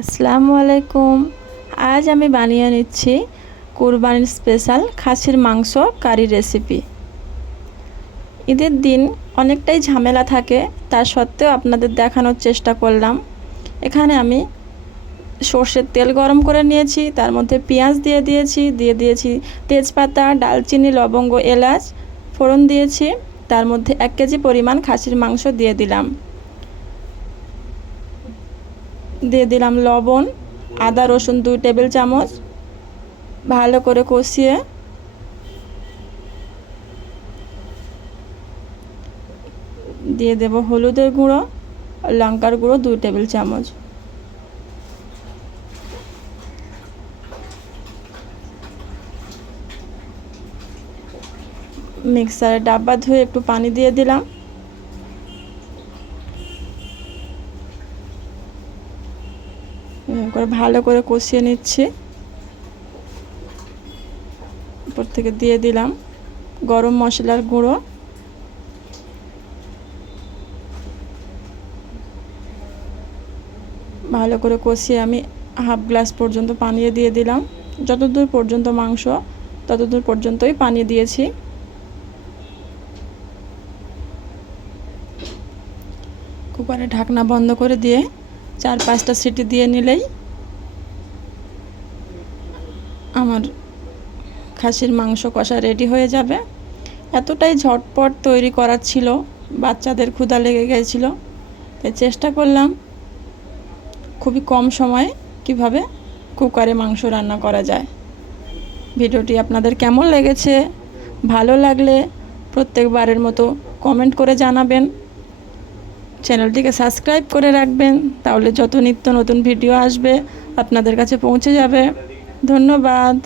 আসসালামু আলাইকুম। আজ আমি বানিয়ে নিচ্ছি কুরবানির স্পেশাল খাসির মাংস কারি রেসিপি। ঈদের দিন অনেকটাই ঝামেলা থাকে, তা সত্ত্বেও আপনাদের দেখানোর চেষ্টা করলাম। এখানে আমি সর্ষের তেল গরম করে নিয়েছি, তার মধ্যে পেঁয়াজ দিয়ে দিয়েছি তেজপাতা, ডালচিনি, লবঙ্গ, এলাচ ফোড়ন দিয়েছি। তার মধ্যে 1 কেজি পরিমাণ খাসির মাংস দিয়ে দিলাম লবণ, আদা রসুন 2 টেবিল চামচ, ভালো করে কষিয়ে দিয়ে দেব হলুদের গুঁড়ো, লঙ্কার গুঁড়ো 2 টেবিল চামচ। মিক্সারের ডাব্বা ধুয়ে একটু পানি দিয়ে দিলাম। করে ভালো করে কষিয়ে নিচ্ছি। উপর থেকে দিয়ে দিলাম গরম মশলার গুঁড়ো, ভালো করে কষিয়ে আমি হাফ গ্লাস পর্যন্ত পানি দিয়ে দিলাম। যতদূর পর্যন্ত মাংস ততদূর পর্যন্তই পানি দিয়েছি। কুকারে ঢাকনা বন্ধ করে দিয়ে 4-5টা সিটি দিয়ে নিলেই আমার খাসির মাংস কষা রেডি হয়ে যাবে। এতটাই ঝটপট তৈরি করার ছিল, বাচ্চাদের ক্ষুধা লেগে গিয়েছিল, তাই চেষ্টা করলাম খুবই কম সময়ে কিভাবে কুকারে মাংস রান্না করা যায়। ভিডিওটি আপনাদের কেমন লেগেছে? ভালো লাগলে প্রত্যেকবারের মতো কমেন্ট করে জানাবেন। চ্যানেলটিকে সাবস্ক্রাইব করে রাখবেন, তাহলে যত নিত্য নতুন ভিডিও আসবে আপনাদের কাছে পৌঁছে যাবে। ধন্যবাদ।